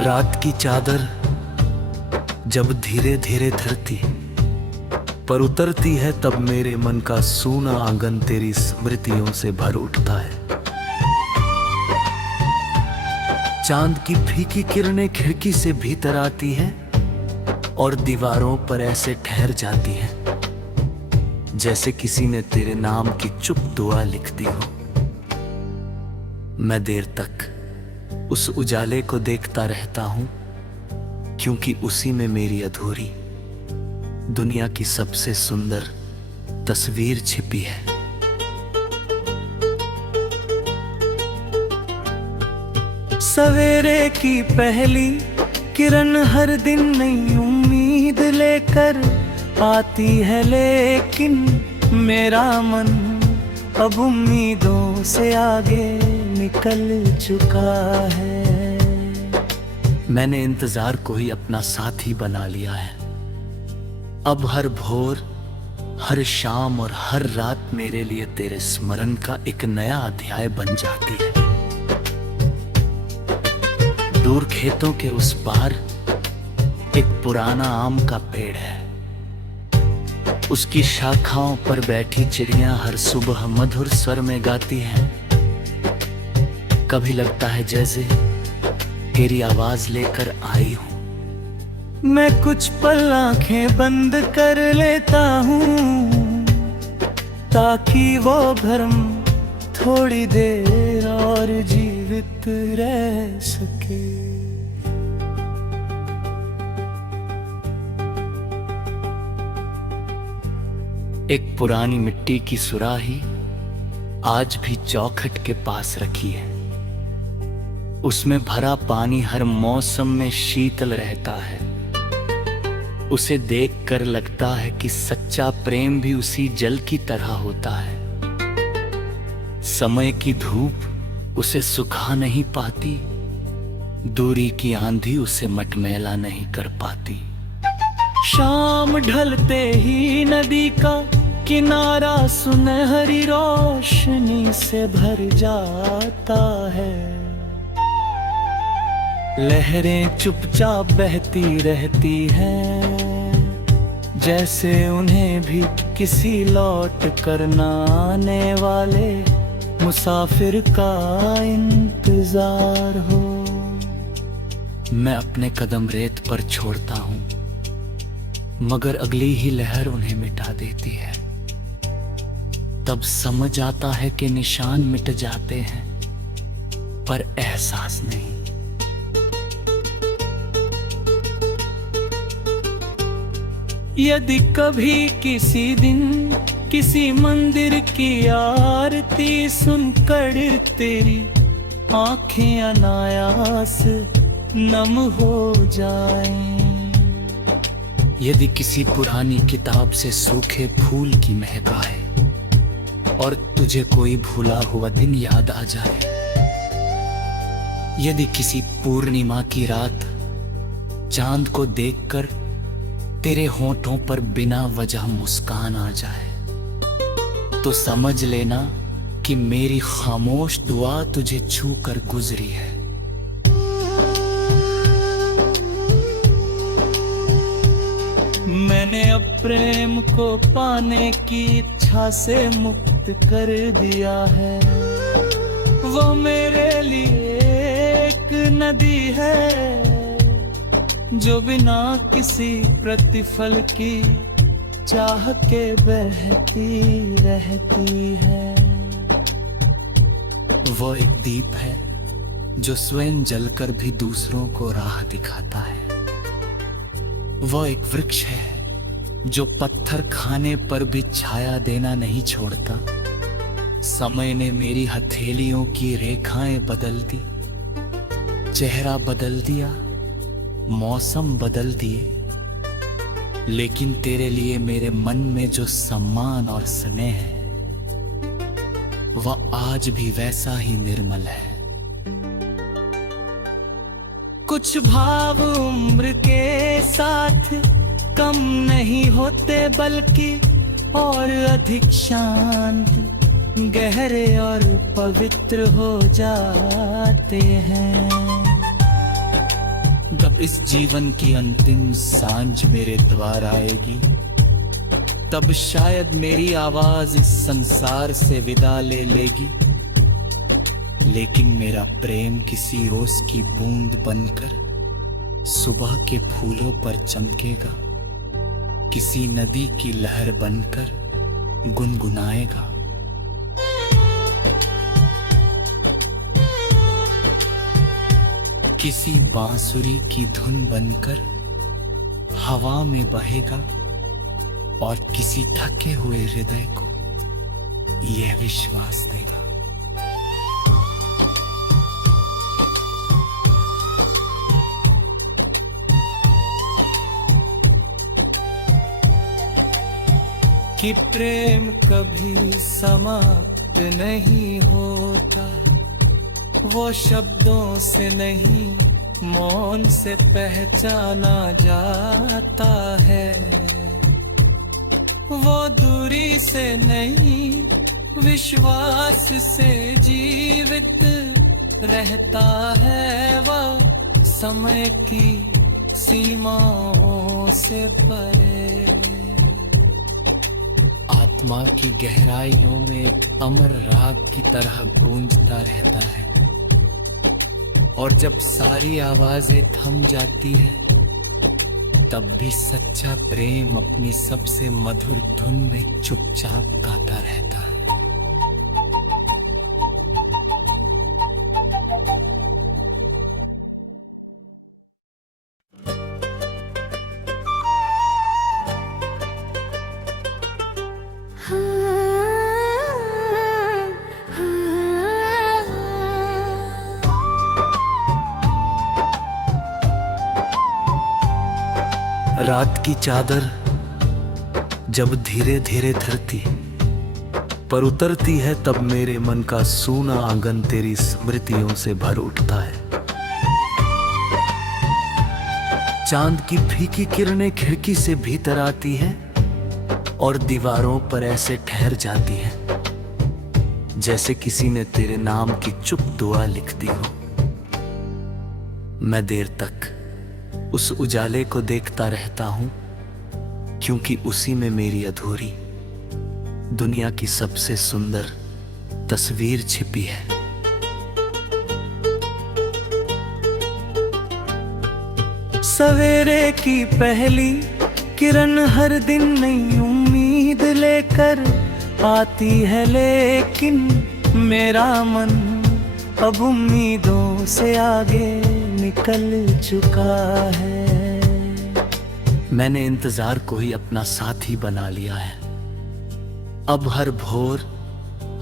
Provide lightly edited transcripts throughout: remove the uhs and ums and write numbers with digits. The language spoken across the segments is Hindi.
रात की चादर जब धीरे धीरे धरती पर उतरती है, तब मेरे मन का सूना आंगन तेरी स्मृतियों से भर उठता है। चांद की फीकी किरणें खिड़की से भीतर आती है और दीवारों पर ऐसे ठहर जाती है जैसे किसी ने तेरे नाम की चुप दुआ लिख दी हो। मैं देर तक उस उजाले को देखता रहता हूं, क्योंकि उसी में मेरी अधूरी दुनिया की सबसे सुंदर तस्वीर छिपी है। सवेरे की पहली किरण हर दिन नई उम्मीद लेकर आती है, लेकिन मेरा मन अब उम्मीदों से आगे निकल चुका है। मैंने इंतजार को ही अपना साथी बना लिया है। अब हर भोर, हर शाम और हर रात मेरे लिए तेरे स्मरण का एक नया अध्याय बन जाती है। दूर खेतों के उस पार एक पुराना आम का पेड़ है। उसकी शाखाओं पर बैठी चिड़ियां हर सुबह मधुर स्वर में गाती हैं। कभी लगता है जैसे तेरी आवाज लेकर आई हूं। मैं कुछ पल आंखें बंद कर लेता हूं, ताकि वो भरम थोड़ी देर और जीवित रह सके। एक पुरानी मिट्टी की सुराही आज भी चौखट के पास रखी है। उसमें भरा पानी हर मौसम में शीतल रहता है। उसे देखकर लगता है कि सच्चा प्रेम भी उसी जल की तरह होता है। समय की धूप उसे सुखा नहीं पाती, दूरी की आंधी उसे मटमैला नहीं कर पाती। शाम ढलते ही नदी का किनारा सुनहरी रोशनी से भर जाता है। लहरें चुपचाप बहती रहती हैं, जैसे उन्हें भी किसी लौट कर न आने वाले मुसाफिर का इंतजार हो। मैं अपने कदम रेत पर छोड़ता हूं, मगर अगली ही लहर उन्हें मिटा देती है। तब समझ आता है कि निशान मिट जाते हैं, पर एहसास नहीं। यदि कभी किसी दिन किसी मंदिर की आरती सुनकर तेरी आंखें अनायास नम हो जाएं, यदि किसी पुरानी किताब से सूखे फूल की महक आए और तुझे कोई भूला हुआ दिन याद आ जाए, यदि किसी पूर्णिमा की रात चांद को देखकर तेरे होठों पर बिना वजह मुस्कान आ जाए, तो समझ लेना कि मेरी खामोश दुआ तुझे छू कर गुजरी है। मैंने अब प्रेम को पाने की इच्छा से मुक्त कर दिया है। वो मेरे लिए एक नदी है जो बिना किसी प्रतिफल की चाह के बहती रहती है। वो एक दीप है जो स्वयं जलकर भी दूसरों को राह दिखाता है। वो एक वृक्ष है जो पत्थर खाने पर भी छाया देना नहीं छोड़ता। समय ने मेरी हथेलियों की रेखाएं बदल दी, चेहरा बदल दिया, मौसम बदल दिए, लेकिन तेरे लिए मेरे मन में जो सम्मान और स्नेह है वह आज भी वैसा ही निर्मल है। कुछ भाव उम्र के साथ कम नहीं होते, बल्कि और अधिक शांत, गहरे और पवित्र हो जाते हैं। जब इस जीवन की अंतिम सांझ मेरे द्वार आएगी, तब शायद मेरी आवाज इस संसार से विदा ले लेगी। लेकिन मेरा प्रेम किसी ओस की बूंद बनकर सुबह के फूलों पर चमकेगा, किसी नदी की लहर बनकर गुनगुनाएगा। किसी बांसुरी की धुन बनकर हवा में बहेगा और किसी थके हुए हृदय को यह विश्वास देगा। कि प्रेम कभी समाप्त नहीं होता, वो शब्दों से नहीं मौन से पहचाना जाता है। वो दूरी से नहीं विश्वास से जीवित रहता है। वो समय की सीमाओं से परे आत्मा की गहराइयों में एक अमर राग की तरह गूंजता रहता है। और जब सारी आवाजें थम जाती हैं, तब भी सच्चा प्रेम अपनी सबसे मधुर धुन में चुपचाप गाता रहता है। रात की चादर जब धीरे धीरे धरती पर उतरती है, तब मेरे मन का सूना आंगन तेरी स्मृतियों से भर उठता है। चांद की फीकी किरणें खिड़की से भीतर आती हैं और दीवारों पर ऐसे ठहर जाती हैं जैसे किसी ने तेरे नाम की चुप दुआ लिख दी हो। मैं देर तक उस उजाले को देखता रहता हूं, क्योंकि उसी में मेरी अधूरी दुनिया की सबसे सुंदर तस्वीर छिपी है। सवेरे की पहली किरण हर दिन नई उम्मीद लेकर आती है, लेकिन मेरा मन अब उम्मीदों से आगे निकल चुका है। मैंने इंतजार को ही अपना साथी बना लिया है। अब हर भोर,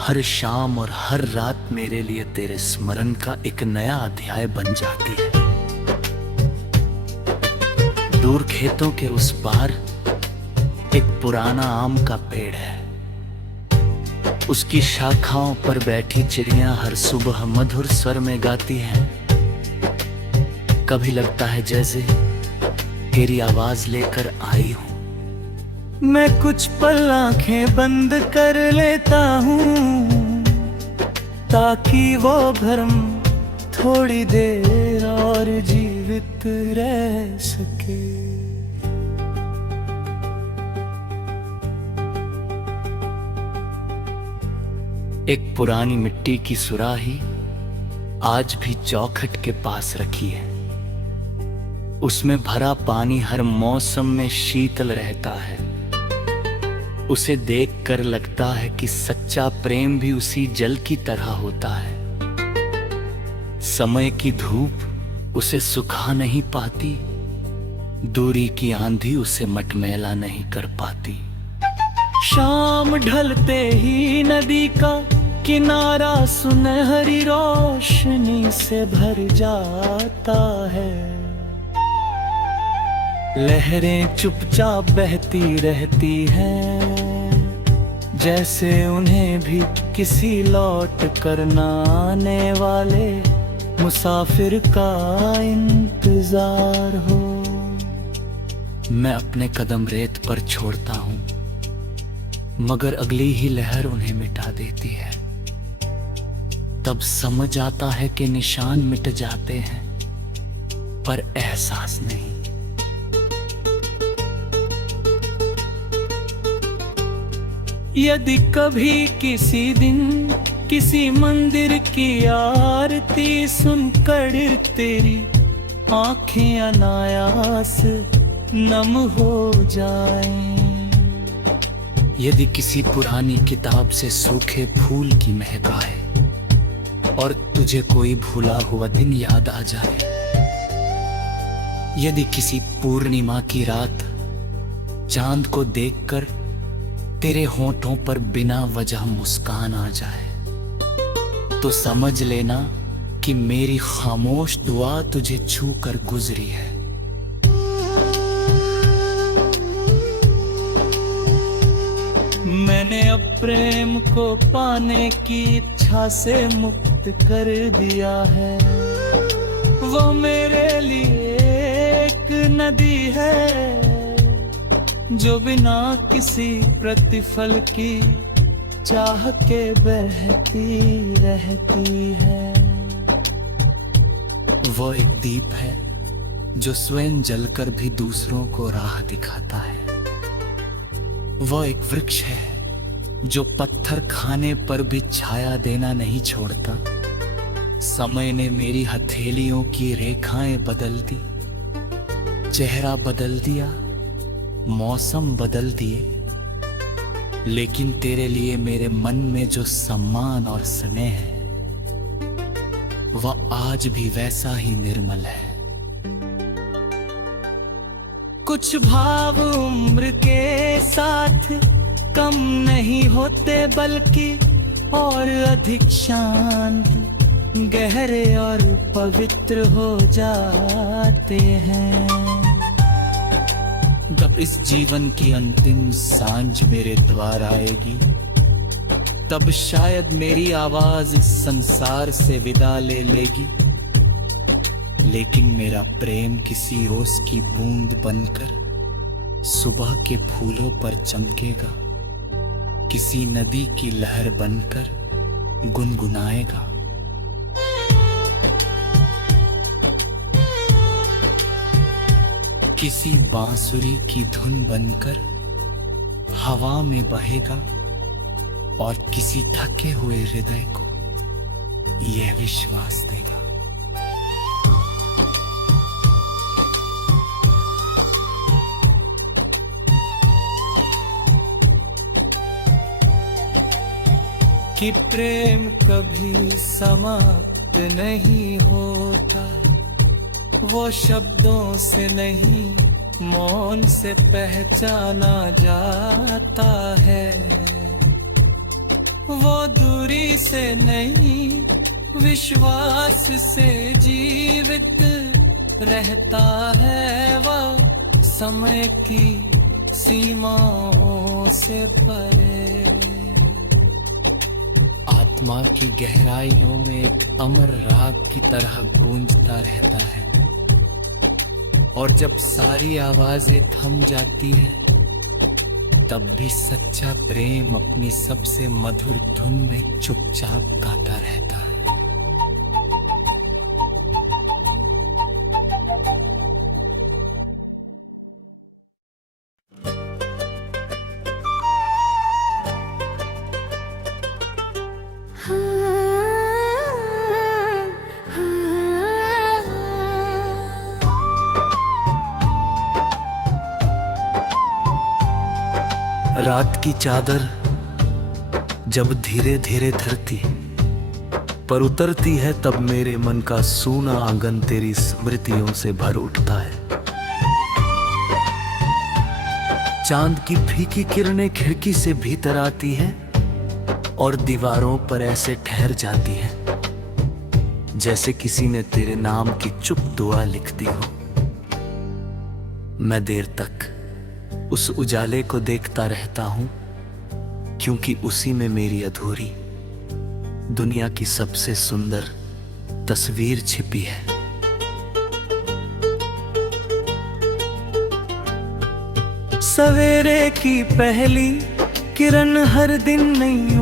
हर शाम और हर रात मेरे लिए तेरे स्मरण का एक नया अध्याय बन जाती है। दूर खेतों के उस पार एक पुराना आम का पेड़ है। उसकी शाखाओं पर बैठी चिड़ियां हर सुबह मधुर स्वर में गाती हैं। कभी लगता है जैसे तेरी आवाज लेकर आई हूं। मैं कुछ पल आंखें बंद कर लेता हूं, ताकि वो भ्रम थोड़ी देर और जीवित रह सके। एक पुरानी मिट्टी की सुराही आज भी चौखट के पास रखी है। उसमें भरा पानी हर मौसम में शीतल रहता है। उसे देखकर लगता है कि सच्चा प्रेम भी उसी जल की तरह होता है। समय की धूप उसे सुखा नहीं पाती, दूरी की आंधी उसे मटमैला नहीं कर पाती। शाम ढलते ही नदी का किनारा सुनहरी रोशनी से भर जाता है। लहरें चुपचाप बहती रहती हैं, जैसे उन्हें भी किसी लौट कर न आने वाले मुसाफिर का इंतजार हो। मैं अपने कदम रेत पर छोड़ता हूं, मगर अगली ही लहर उन्हें मिटा देती है। तब समझ आता है कि निशान मिट जाते हैं, पर एहसास नहीं। यदि कभी किसी दिन किसी मंदिर की आरती सुनकर तेरी आंखें अनायास नम हो जाएं, यदि किसी पुरानी किताब से सूखे फूल की महक आए और तुझे कोई भूला हुआ दिन याद आ जाए, यदि किसी पूर्णिमा की रात चांद को देखकर तेरे होंठों पर बिना वजह मुस्कान आ जाए, तो समझ लेना कि मेरी खामोश दुआ तुझे छू कर गुजरी है। मैंने अब प्रेम को पाने की इच्छा से मुक्त कर दिया है। वो मेरे लिए एक नदी है जो बिना किसी प्रतिफल की चाह के बहती रहती है। वो एक दीप है जो स्वयं जलकर भी दूसरों को राह दिखाता है। वो एक वृक्ष है जो पत्थर खाने पर भी छाया देना नहीं छोड़ता। समय ने मेरी हथेलियों की रेखाएं बदल दी, चेहरा बदल दिया, मौसम बदल दिए, लेकिन तेरे लिए मेरे मन में जो सम्मान और स्नेह है वह आज भी वैसा ही निर्मल है। कुछ भाव उम्र के साथ कम नहीं होते बल्कि और अधिक शांत, गहरे और पवित्र हो जाते हैं। जब इस जीवन की अंतिम सांझ मेरे द्वार आएगी, तब शायद मेरी आवाज इस संसार से विदा ले लेगी, लेकिन मेरा प्रेम किसी ओस की बूंद बनकर सुबह के फूलों पर चमकेगा, किसी नदी की लहर बनकर गुनगुनाएगा। किसी बांसुरी की धुन बनकर हवा में बहेगा और किसी थके हुए हृदय को यह विश्वास देगा। कि प्रेम कभी समाप्त नहीं होता, वो शब्दों से नहीं मौन से पहचाना जाता है। वो दूरी से नहीं विश्वास से जीवित रहता है। वो समय की सीमाओं से परे आत्मा की गहराइयों में एक अमर राग की तरह गूंजता रहता है, और जब सारी आवाजें थम जाती हैं, तब भी सच्चा प्रेम अपनी सबसे मधुर धुन में चुपचाप गाता रहता है। रात की चादर जब धीरे धीरे धरती पर उतरती है, तब मेरे मन का सूना आंगन तेरी स्मृतियों से भर उठता है। चांद की फीकी किरणें खिड़की से भीतर आती हैं और दीवारों पर ऐसे ठहर जाती हैं जैसे किसी ने तेरे नाम की चुप दुआ लिख दी हो। मैं देर तक उस उजाले को देखता रहता हूं, क्योंकि उसी में मेरी अधूरी दुनिया की सबसे सुंदर तस्वीर छिपी है। सवेरे की पहली किरण हर दिन नई